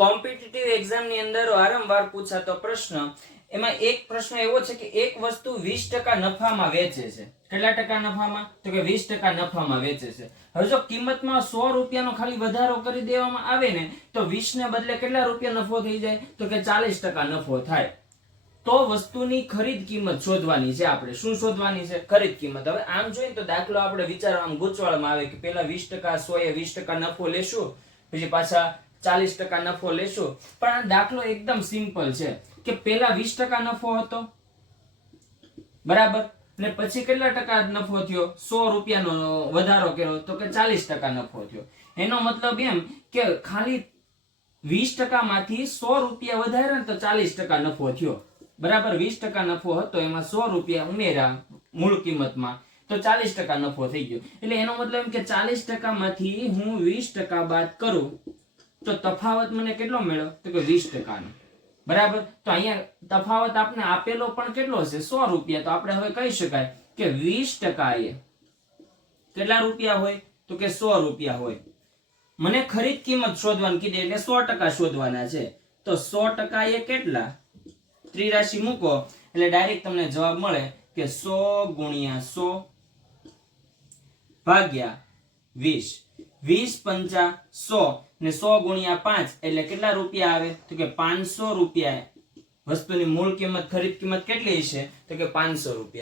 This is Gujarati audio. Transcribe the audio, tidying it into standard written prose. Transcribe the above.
કોમ્પિટિટિવ એક્ઝામ ની અંદર વારંવાર પૂછાતો પ્રશ્ન, એમાં એક પ્રશ્ન એવો છે કે એક વસ્તુ 20% નફામાં વેચે છે. કેટલા ટકા નફામાં? તો કે 20% નફામાં વેચે છે. હવે જો કિંમતમાં 100 રૂપિયાનો ખાલી વધારો કરી દેવામાં આવે ને તો 20 ને બદલે કેટલા રૂપિયા નફો થઈ જાય? તો કે 40% નફો થાય. તો વસ્તુની ખરીદ કિંમત શોધવાની છે આપણે. શું શોધવાની છે? ખરીદ કિંમત. હવે આમ જોઈએ તો દાખલો આપણે વિચારવામાં ગૂંચવણમાં આવે કે પહેલા 20%, 100 એ 20% નફો લેશું, પછી પાછા 40% નફો લેશું. પણ આ દાખલો એકદમ સિમ્પલ છે કે પહેલા 20% નફો હતો, બરાબર, ને પછી કેટલા ટકા નફો થયો? 100 રૂપિયાનો વધારો કર્યો તો કે 40% નફો થયો. એનો મતલબ એમ કે ખાલી 20% માંથી 100 રૂપિયા વધારે તો 40% નફો થયો. બરાબર, 20% નફો હતો, એમાં 100 રૂપિયા ઉમેર્યા મૂળ કિંમતમાં તો 40% નફો થઈ ગયો. એટલે એનો મતલબ એમ કે 40% માંથી હું 20% બાદ કરું તો તફાવત મને કેટલો મળ્યો? તો કે 20% નો. બરાબર, તો અહીંયા તફાવત આપને આપેલો પણ કેટલો હશે? 100 રૂપિયા. તો આપણે હવે કહી શકાય કે 20% એ કેટલા રૂપિયા હોય? તો કે 100 રૂપિયા હોય. મને ખરીદ કિંમત શોધવાની કીધી એટલે 100% શોધવાના છે. તો 100% એ કેટલા? ત્રિરાશી મૂકો એટલે ડાયરેક્ટ તમને જવાબ મળે કે 100 ગુણ્યા 100 ભાગ્યા 20. 20 પંચા 100 ને 100 ગુણ્યા 5 એટલે કેટલા રૂપિયા આવે? તો કે 500 રૂપિયા. વસ્તુની મૂળ કિંમત, ખરીદ કિંમત કેટલી છે? તો કે 500 રૂપિયા.